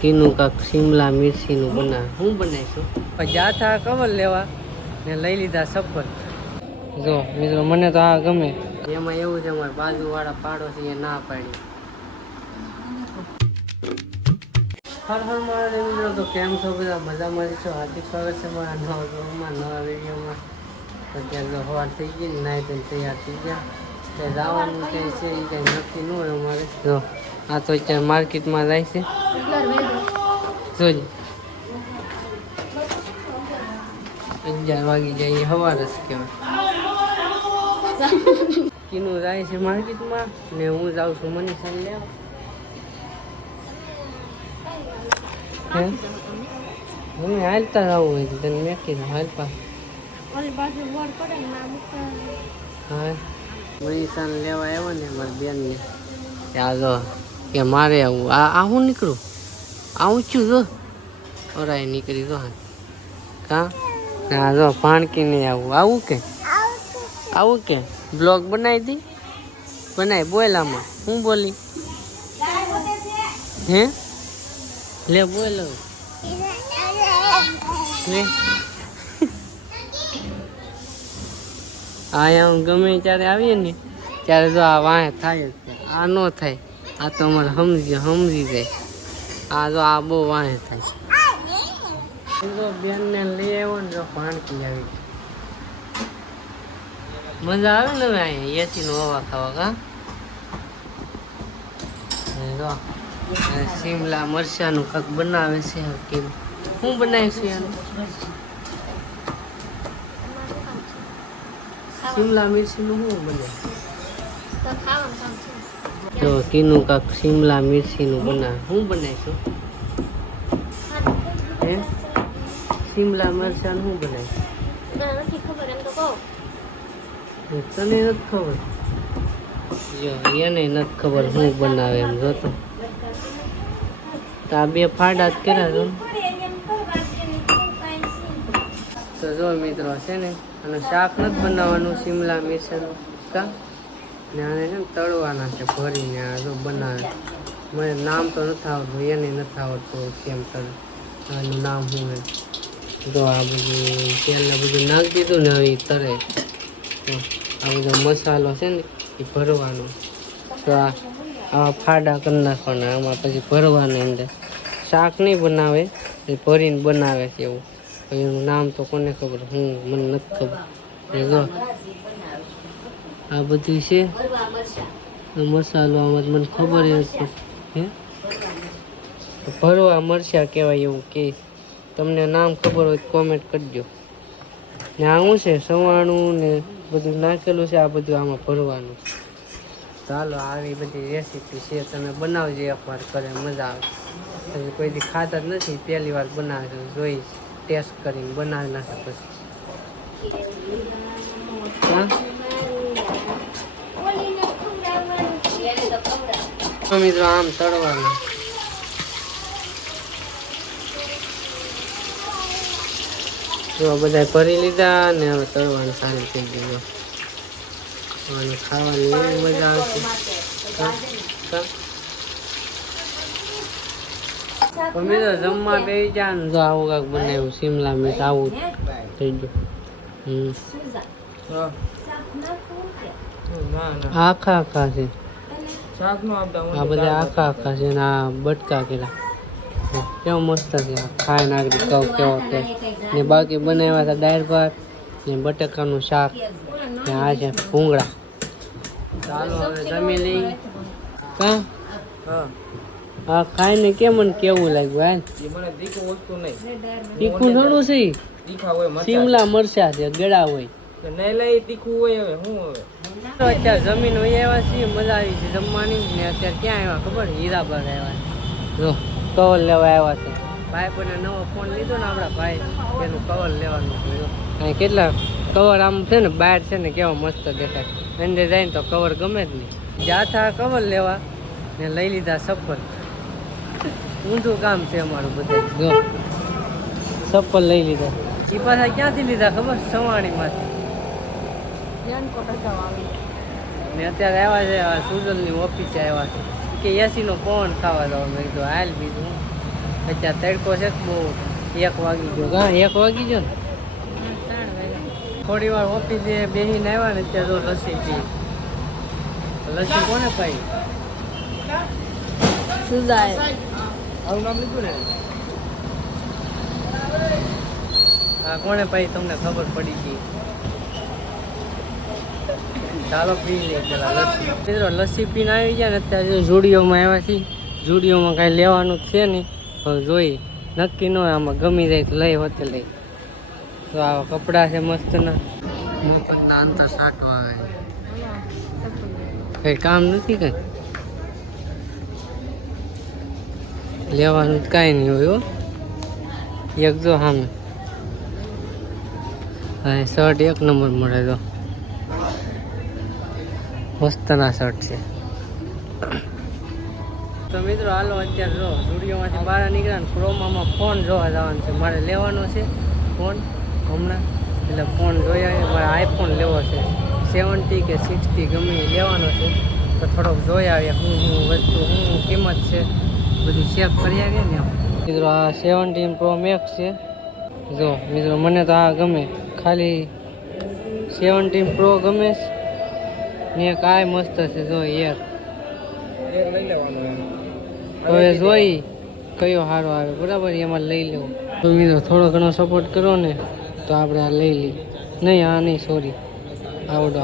તીનું કાક શિમલા મિર્ચીનું બનાવે. હું બનાવીશું જાતા કવર લેવા ને લઈ લીધા સફર. જો મિત્રો મને તો આ ગમે. એમાં એવું છે અમારે બાજુવાળા પાડોશી એ ના પાડી. હર હર મારા મિત્રો, તો કેમ છો બધા? મજામાં છો? હાર્દિક સ્વાગત છે મારા નવા બ્લોગમાં, નવા વિડીયોમાં. અત્યારે તો સવાર થઈ ગઈ ને નાઈ ધોઈને તૈયાર થઈ ગયા. જવાનું કંઈ છે એ કંઈ નક્કી ન હોય અમારે. જો આ તો અત્યારે માર્કેટમાં જાય છે. જોઈ 11 વાગી જાય એ સવાર જ કહેવાય. કીનું જાય છે માર્કેટમાં ને હું જાઉં છું મનીષાને લેવા. મમ્મી હાલતા જવું હોય તો તને મેં કીધું હાલપા. હા મનીષાને લેવા આવ્યો ને મારી બેનને. ત્યાં જો કે મારે આવું આ હું નીકળું આવું છું. જો ઓરાય નીકળી જો કાં હા જો ભાણકી નહીં આવું કે બ્લોગ બનાવી દી બનાવી બોલામાં હું બોલી હે લે બોલ લે અહીંયા હું ગમે ત્યારે આવીએ ને ત્યારે જો આ વાંહે થાય જ આ ન થાય. આ તો અમારે સમજી જાય. આ જો આ બહુ વાંહે થાય. બેનને લઈ આવ્યો ને જો ભાણકી આવી. મજા આવે ને હવે અહીંયા એસી નો હવા ખાવા. કા જો શિમલા મરચાનું કાંક બનાવે છે. કે શું બનાવીશું એનું? શિમલા મિર્ચીનું શું બને? તો કીનું કાંક શિમલા મિર્ચીનું બનાવે. શું બનાવીશું હે? શિમલા મરચાનું શું બનાવે? તને નથી ખબર? જો એને નથી ખબર શું બનાવે એમ. જોતો તો આ બે ફાડા જ કર્યા છો. તો જો મિત્રો છે ને અને શાક નથી બનાવવાનું શિમલા મિર્ચનું કા ને આને છે ને તળવાના છે ભરીને. આ જો બનાવે. મને નામ તો નથી આવડતું, એને નથી આવડતું કેમ તળે આનું નામ શું હે. તો આ બધું તેલને બધું નાખી દીધું ને હવે તળે. તો આ બધો મસાલો છે ને એ ભરવાનો. તો આવા ફાડા કરી નાખવાના. આમાં પછી ભરવાની અંદર. શાક નહીં બનાવે એ ભરીને બનાવે છે એવું. એનું નામ તો કોને ખબર? મને નથી ખબર. જો આ બધું છે મસાલો. આમાં મને ખબર નથી હે. ભરવા મરચાં કહેવાય એવું કે. તમને નામ ખબર હોય તો કોમેન્ટ કરજો. ને આ શું છે? સવાણું ને બધું નાખેલું છે. આ બધું આમાં ભરવાનું. ચાલો આવી બધી રેસીપી છે. તમે બનાવજો એકવાર કરે મજા આવે. પછી કોઈથી ખાતા જ નથી, પહેલી વાર બનાવે છે. જોઈ ટેસ્ટ કરીને બનાવી નાખે પછી. મિત્રો આમ તળવાના. જો બધા ભરી લીધા ને હવે તળવાનું ચાલુ કરી દીધું. અને ખાવાની એવી મજા આવશે. મિત્રો જમવા બેસી જા ને જો આવું કાંક બનાવ્યું શિમલા મિર્ચ આવું થઈ ગયું. આખા છે આ બધા આખા છે ને આ બટકા કેલા કેવો મસ્ત છે. ખાઈ નાખી કહું કેવો કે ને બાકી બનાવ્યા હતા દાળ ભાત ને બટાકાનું શાક ને આ છે ભૂંગળા. ચાલો હવે જમી લઈ. કા હા ખાઈને કેમ કેવું લાગ્યું? હાલ તીખું થોડું છે. શિમલા મરચા છે ગળા હોય તીખું હોય. હવે શું હવે અત્યારે જમીન હોય આવ્યા છીએ. મજા આવી છે જમવાની. ને અત્યારે ક્યાં આવ્યા ખબર? હીરાબાગ આવ્યા. જો કવર લેવા આવ્યા છે. ભાઈ પણ નવો ફોન લીધો ને આપણા ભાઈ એનું કવર લેવાનું. અહીં કેટલા કવર આમ છે ને બહાર છે ને કેવા મસ્ત દેખાય. અંદર જાય ને તો કવર ગમે જ નહીં. જાતા કવર લેવા ને લઈ લીધા સફર. ઊંધું કામ છે અમારું બધું. જો સફર લઈ લીધા. એ પાછા ક્યાંથી લીધા ખબર? સવાણીમાંથી. ને અત્યારે આવ્યા છે સુજલની ઓફિસે આવ્યા છે કે એસીનો કોણ ખાવા દો. મેં કીધું હાલ બીજું અત્યારે તડકો છે બહુ 1 વાગી ગયો હા 1 વાગી ગયો ને થોડી વાર ઓફિસે બેસીને આવ્યા ને અત્યારે તો લસ્સી પી લસ્સી કોને પાઈ સુધાય આવું નામ લીધું ને હા કોને પાઈ તમને ખબર પડી ગઈ ચાલો પી લે પેલા લસ્સી મિત્રો લસ્સી પીને આવી ગયા ને અત્યારે ઝુડિયોમાં આવ્યા છીએ ઝુડિયોમાં કાંઈ લેવાનું છે નહીં તો જોઈ નક્કી ન હોય આમાં ગમી જાય તો લઈ હોતે લઈ તો આ કપડાં છે મસ્તના મફતના અંતર સાટો આવે કઈ કામ નથી કઈ લેવાનું કાંઈ નહીં હોય હો એક જો સામે હા શર્ટ 1 નંબર મળે તો મસ્તના શર્ટ છે તો મિત્રો હાલો અત્યારે જો સ્ટુડિયોમાંથી બહાર નીકળ્યા ને ક્રોમામાં ફોન જોવા જવાનું છે મારે લેવાનો છે ફોન હમણાં એટલે ફોન જોઈ આવી મારે આઈફોન લેવો છે 70 કે 60 ગમે એ લેવાનો છે તો થોડોક જોઈ આવીએ શું વસ્તુ શું કિંમત છે બધું ચેક કરી આવીએ ને મિત્રો આ 17 Pro Max છે જો મિત્રો મને તો આ ગમે ખાલી 17 Pro ગમે ને એક આ મસ્ત છે જો યાર લઈ લેવાનો હવે જોઈ કયો સારો આવે બરાબર એમાં લઈ લેવું તો મિત્રો થોડો ઘણો સપોર્ટ કરો ને તો આપણે આ લઈ લઈએ નહીં આ નહીં સોરી આવડો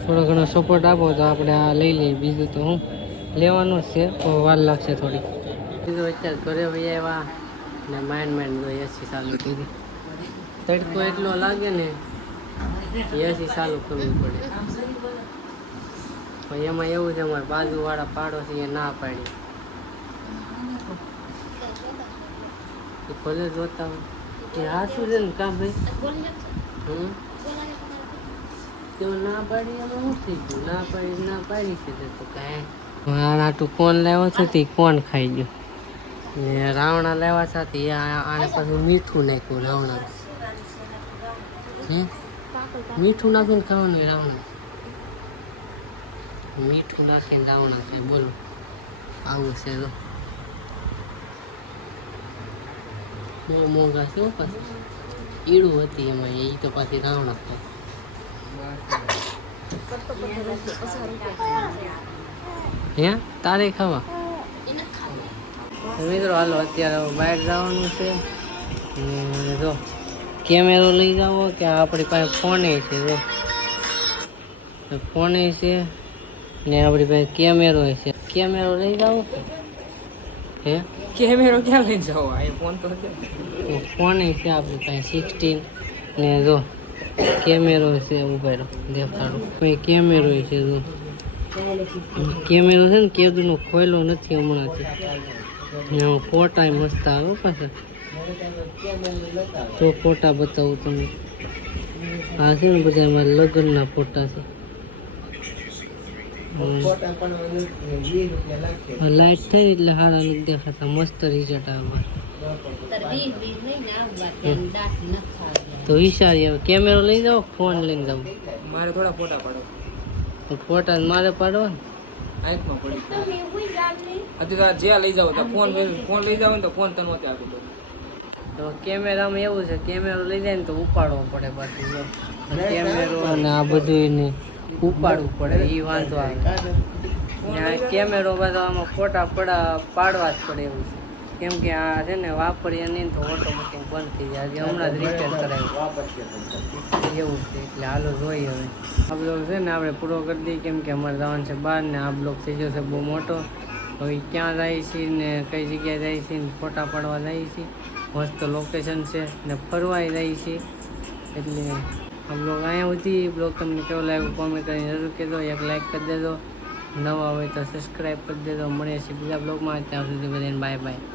થોડો ઘણો સપોર્ટ આપો તો આપણે આ લઈ લઈએ બીજું તો હું લેવાનું જ છે તો વાર લાગશે થોડી બીજું અત્યારે ઘરે વહી આવ્યા ને માઇન્ડ જો એસી ચાલુ કરી તડકો એટલો લાગે ને એસી ચાલુ કરવું પડે પણ એમાં એવું છે અમારે બાજુવાળા પાડોશી એ ના પાડી ભલે જોતા હોય એ હા શું છે ને કામ ભાઈ તો ના પાડી એમાં શું થઈ ગયું ના પાડી છે તો કાંઈ આટલું કોણ લાવ્યો છે તે કોણ ખાઈ ગયું ને રાવણા લાવ્યા સાથે આને પાછું મીઠું નાખ્યું રાવણા હે મીઠું નાખીને ખાવાનું રાવણા મીઠું નાખીને રાવણા છે બોલો આવું છે તો બહુ મોંઘા છે પાછું ઈડું હતી એમાં એ તો પાછી રાવણા થાય હે તારે ખાવા મિત્રો હાલો અત્યારે બહાર જવાનું છે ને જો કેમેરો લઈ જાઓ કે આપણી પાસે ફોને છે જો ફોને છે ને આપણી પાસે કેમેરો લઈ જાઓ હે કેમેરો ક્યાં લઈ જાઓ આ ફોન તો ફોને છે આપણી પાસે 16 ને જો કેમેરો છે ઉપર દેખાડો કોઈ કેમેરો છે જો કેમેરો છે ને કેદુનો ખોયલો નથી હમણાંથી ફોટા મસ્ત આવે પાછા તો ફોટા બતાવું તમને આ છે ને બધા અમારા લગ્નના ફોટા છે લાઈટ થઈ એટલે સારા નથી દેખાતા મસ્ત રિઝલ્ટ આવે તો વિચારી હવે કેમેરો લઈ જાઓ ફોન લઈને જાઓ મારે થોડા ફોટા પાડો ફોટા મારે પાડવા ને આંખમાં પડી અત્યારે જ્યાં લઈ જાવ તો ફોન લઈ જાવ ને તો ફોન તને આપી દો તો કેમેરામાં એવું છે કેમેરો લઈ જાય ને તો ઉપાડવો પડે પાછું કેમેરો અને આ બધું એને ઉપાડવું પડે એ વાંધો આવે કેમેરો બધા આમાં ફોટા પાડવા જ પડે એવું છે કેમ કે આ છે ને વાપરીએ નહીં તો ઓટોમેટિક બંધ થઈ જાય હજી હમણાં જ રિપેર કરાવ્યું એવું છે એટલે હાલો જોઈએ હવે આ બ્લોગ છે ને આપણે પૂરો કરી દઈએ કેમ કે અમારે જવાનું છે બહાર ને આ બ્લોગ થઈ જશે બહુ મોટો હવે ક્યાં જાય છે ને કઈ જગ્યાએ જાય છે ને ફોટા પાડવા જાય છે મસ્ત લોકેશન છે ને ફરવાય જાય છે એટલે આ બ્લોગ અહીંયા સુધી બ્લોગ તમને કેવો લાગ્યો કોમેન્ટ કરીને જરૂર કહેજો એક લાઈક કરી દેજો નવા હોય તો સબસ્ક્રાઈબ કરી દેજો મળીએ છીએ બીજા બ્લોગમાં ત્યાં સુધી બધાને બાય બાય